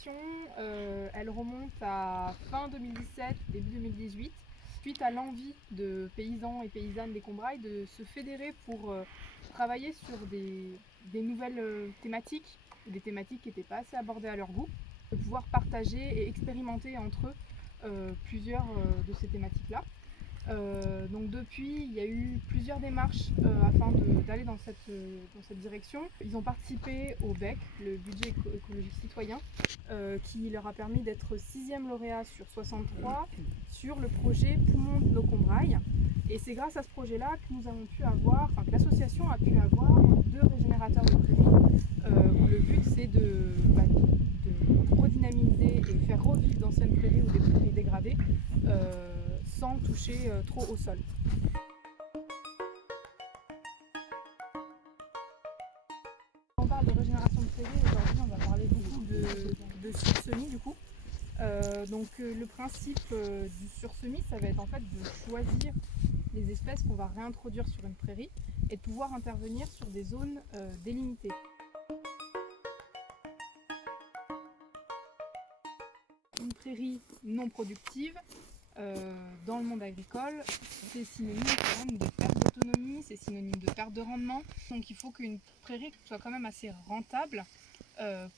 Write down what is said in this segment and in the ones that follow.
création, elle remonte à fin 2017, début 2018, suite à l'envie de paysans et paysannes des Combrailles de se fédérer pour travailler sur des nouvelles thématiques, des thématiques qui n'étaient pas assez abordées à leur goût, de pouvoir partager et expérimenter entre eux plusieurs de ces thématiques-là. Donc depuis, il y a eu plusieurs démarches afin d'aller dans cette direction. Ils ont participé au BEC, le budget écologique citoyen, qui leur a permis d'être 6e lauréat sur 63 sur le projet Poumons de nos Combrailles. Et c'est grâce à ce projet-là que nous avons pu avoir, que l'association a pu avoir 2 régénérateurs de prairies, où le but c'est de redynamiser et faire revivre d'anciennes prairies ou des prairies dégradées sans toucher trop au sol. On parle de régénération de prairies, aujourd'hui on va parler beaucoup de sursemis du coup. Le principe du sursemis, ça va être en fait de choisir les espèces qu'on va réintroduire sur une prairie et de pouvoir intervenir sur des zones délimitées. Une prairie non productive, dans le monde agricole, c'est synonyme quand même de perte d'autonomie, c'est synonyme de perte de rendement. Donc il faut qu'une prairie soit quand même assez rentable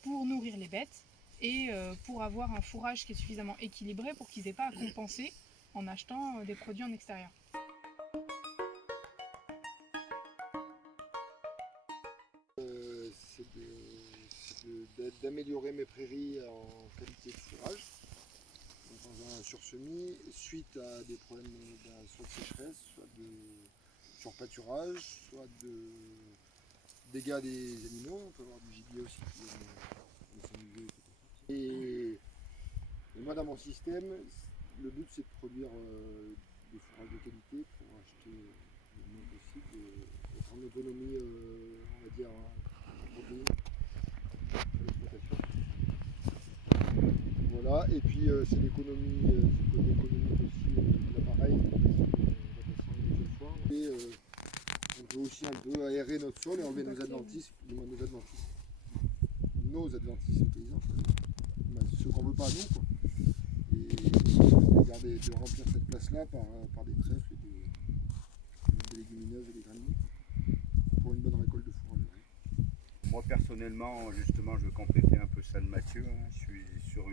pour nourrir les bêtes et pour avoir un fourrage qui est suffisamment équilibré pour qu'ils n'aient pas à compenser en achetant des produits en extérieur. C'est d'améliorer mes prairies en qualité de fourrage. Dans un sursemis, suite à des problèmes soit de sécheresse, soit de surpâturage, soit de dégâts des animaux. On peut avoir du gibier aussi qui vient s'amuser. Et moi dans mon système, le but c'est de produire des fourrages de qualité pour acheter le moins possible et être en autonomie, on va dire, protéine. Voilà, et puis c'est l'économie aussi de l'appareil, et on peut aussi un peu aérer notre sol et enlever nos adventices paysans, ceux qu'on ne veut pas nous, quoi. Et de remplir cette place-là par des trèfles et des légumineuses et des graminées pour une bonne récolte de fourrage. Moi personnellement, justement, je vais compléter un peu ça de Mathieu. Je suis sur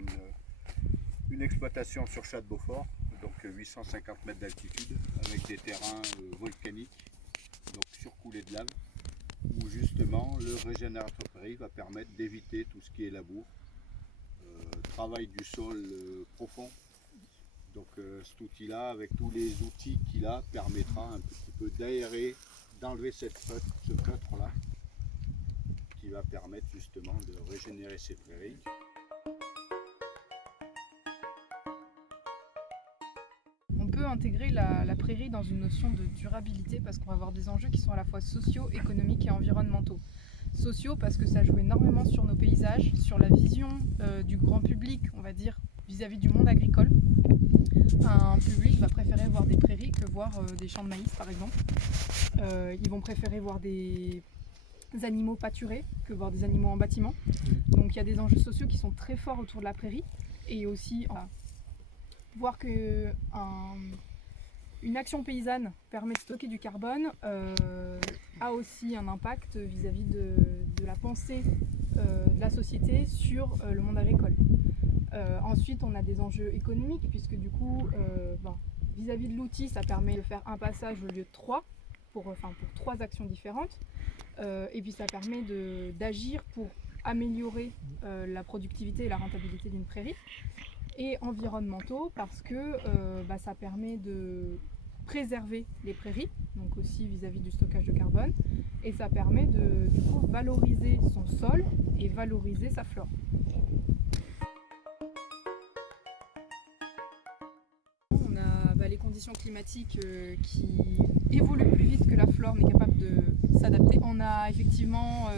une exploitation sur Château Beaufort, donc 850 mètres d'altitude, avec des terrains volcaniques, donc surcoulés de lave, où justement le régénérateur prairie va permettre d'éviter tout ce qui est labour, travail du sol profond. Donc cet outil-là, avec tous les outils qu'il a, permettra un petit peu d'aérer, d'enlever ce feutre-là, qui va permettre justement de régénérer ces prairies. On peut intégrer la prairie dans une notion de durabilité parce qu'on va avoir des enjeux qui sont à la fois sociaux, économiques et environnementaux. Sociaux parce que ça joue énormément sur nos paysages, sur la vision du grand public, on va dire, vis-à-vis du monde agricole. Un public va préférer voir des prairies que voir des champs de maïs par exemple. Ils vont préférer voir des animaux pâturés que voir des animaux en bâtiment. Donc il y a des enjeux sociaux qui sont très forts autour de la prairie et aussi voir que une action paysanne permet de stocker du carbone a aussi un impact vis-à-vis de la pensée de la société sur le monde agricole. Ensuite on a des enjeux économiques puisque du coup vis-à-vis de l'outil ça permet de faire un passage au lieu de 3 pour 3 actions différentes. Et puis ça permet d'agir pour améliorer la productivité et la rentabilité d'une prairie. Et environnementaux parce que ça permet de préserver les prairies, donc aussi vis-à-vis du stockage de carbone, et ça permet de du coup valoriser son sol et valoriser sa flore. On a les conditions climatiques qui évoluent plus vite que la flore n'est capable de s'adapter. On a effectivement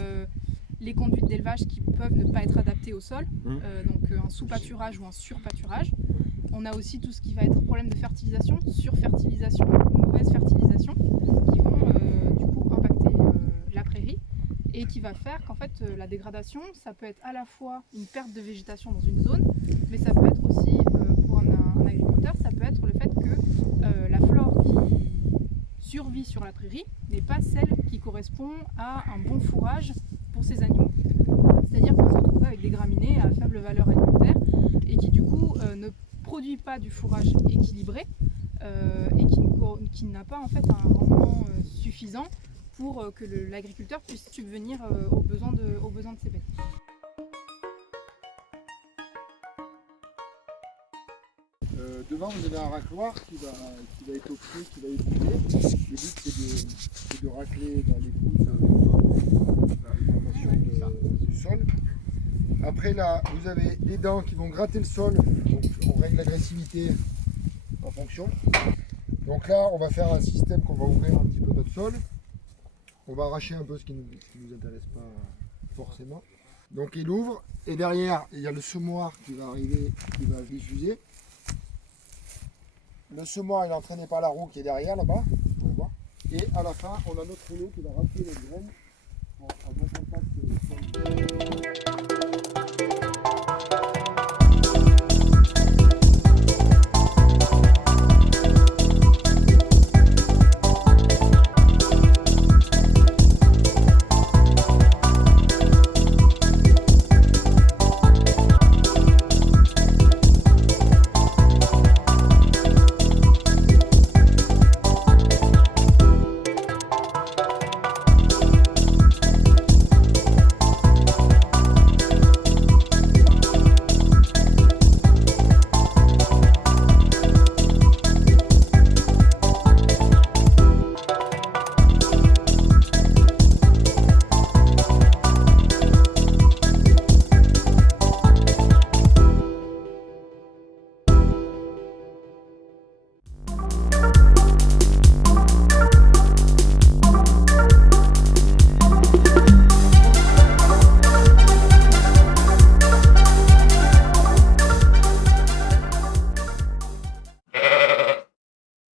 les conduites d'élevage qui peuvent ne pas être adaptées au sol, donc un sous-pâturage ou un sur-pâturage. On a aussi tout ce qui va être problème de fertilisation, surfertilisation, mauvaise fertilisation, qui vont du coup impacter la prairie et qui va faire qu'en fait la dégradation, ça peut être à la fois une perte de végétation dans une zone, mais ça peut être aussi, pour un agriculteur, ça peut être le fait que la flore qui survit sur la prairie n'est pas celle qui correspond à un bon fourrage pour ces animaux. C'est-à-dire qu'on se retrouve avec des graminées à faible valeur alimentaire et qui du coup ne produit pas du fourrage équilibré et qui n'a pas en fait un rendement suffisant pour que l'agriculteur puisse subvenir aux besoins de ses bêtes. Devant, vous avez un racloir qui va être au pied, qui va épouser. Le but, c'est de racler dans les pousses la formation du sol. Après, là, vous avez des dents qui vont gratter le sol. Donc, on règle l'agressivité en fonction. Donc là, on va faire un système qu'on va ouvrir un petit peu notre sol. On va arracher un peu ce qui nous intéresse pas forcément. Donc il ouvre et derrière il y a le semoir qui va arriver, qui va diffuser. Le semoir il est entraîné par la roue qui est derrière là-bas, vous pouvez voir. Et à la fin on a notre rouleau qui va racler les graines en contact.